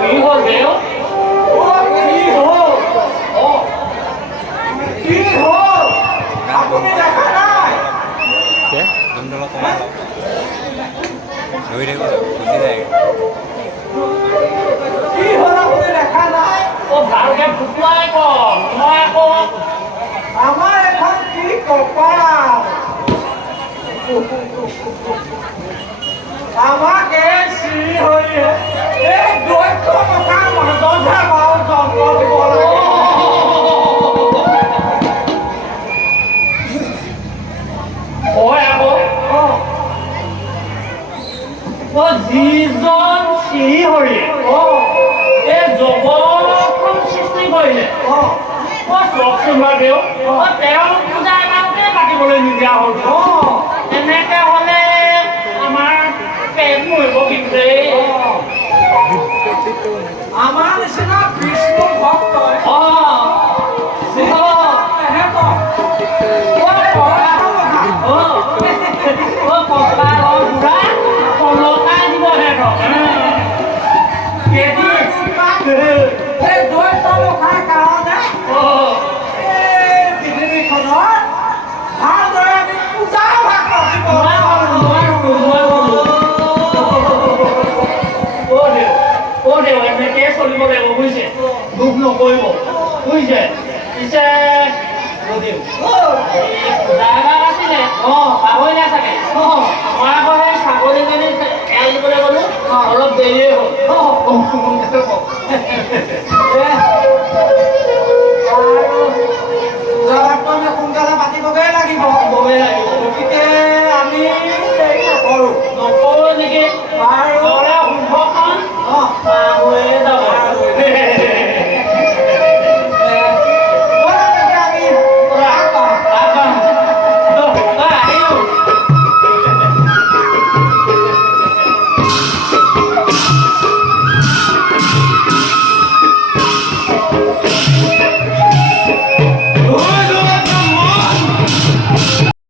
কি হ'ল দেও কি হ'ল কি হ'ল আপুনি দেখা নাই জোনডালত কমাই লওক ধৰি থাকিব গুচি যায় কি হ'ল আপুনি দেখা নাই ভালকে ফুটুৱাই কওক মই আকৌ আমাৰ এখন কি কপাল আমাকে শ্ৰী হৰি এই দৈত্য কথা মাজতহে বাৰু জন্ম দিব লাগে হয় আকৌ যিজন শ্ৰী হৰিয়ে এই জগতখন সৃষ্টি কৰিলে চকচোন বাৰু তেওঁ পূজা এটাকে পাতিবলৈ নিদিয়া হ'ল এনেকে হ'লে আমাৰ পেট মৰিব কিন্তু আমাৰ নিচিনা বিষ্ণু ভক্ত চলিব লাগিব বুজিছে দুখ নকৰিব বুজিছে পিছে ড্ৰাইভাৰ আছিলে পাহৰিলে চাগে মই আকৌ সেই ছাগলীজনী এৰাল দিবলৈ গ'লো অলপ দেৰিয়ে হ'ল